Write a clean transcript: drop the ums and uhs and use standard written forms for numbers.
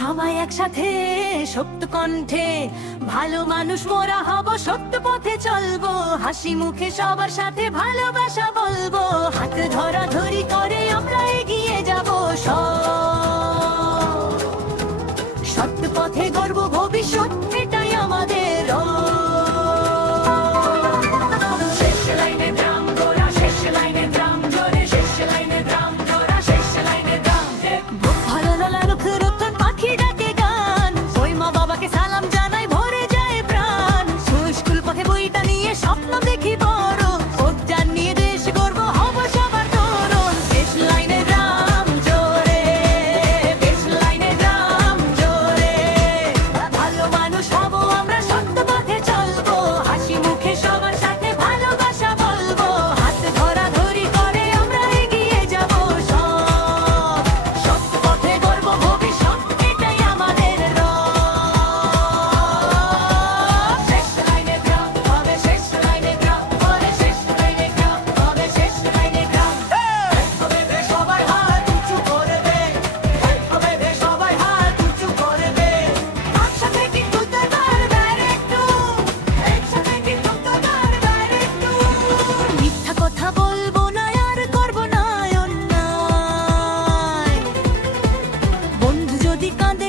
সবাই একসাথে সত্য কণ্ঠে, ভালো মানুষ মোরা হব, সত্য পথে চলবো, হাসি মুখে সবার সাথে ভালোবাসা বলবো, হাত ধরা ধরি করে আমরা এগিয়ে যাব, সত্য পথে গর্ব ভবিষ্যৎ, এটাই আমাদের শেষ লাইনে ড্রাম গোরা, শেষ লাইনে ড্রাম জোরে, শেষ লাইনে ড্রাম গোরা, শেষ লাইনে ড্রাম। বুক ভালো লালুক রতন পাখি ডাকে গান, ওই মা বাবাকে সালাম জানাই ভরে যায় প্রাণ, স্কুল পথে বইটা নিয়ে স্বপ্ন দেখি বড়, উদ্যান নিয়ে দেশ গর্ব হব সবার তরুণ। শেষ লাইনে ড্রাম জোরে, শেষ লাইনে ড্রাম জোরে, ভালো মানুষ হব আমরা, সত্য পথে চলবো, হাসি মুখে সবার সাথে ভালোবাসা বলবো, হাত ধরা ধরি করে আমরা এগিয়ে যাব, সত্য পথে গর্ব ভবিষ্যৎ, এটাই আমাদের শেষ লাইনে ড্রাম হবে, শেষ লাইনে ড্রাম হবে, শেষ লাইনে ড্রাম হবে, শেষ লাইনে ড্রাম হবে, সবাই হাত উঁচু করবে, হবে সবাই হাত উঁচু করবে, একসাথে কিন্তু দরবার একটু, একসাথে কিন্তু দরবার একটু, মিথ্যা কথা বলবো না আর করবো না অন্যায়, বন্ধু যদি কাঁদে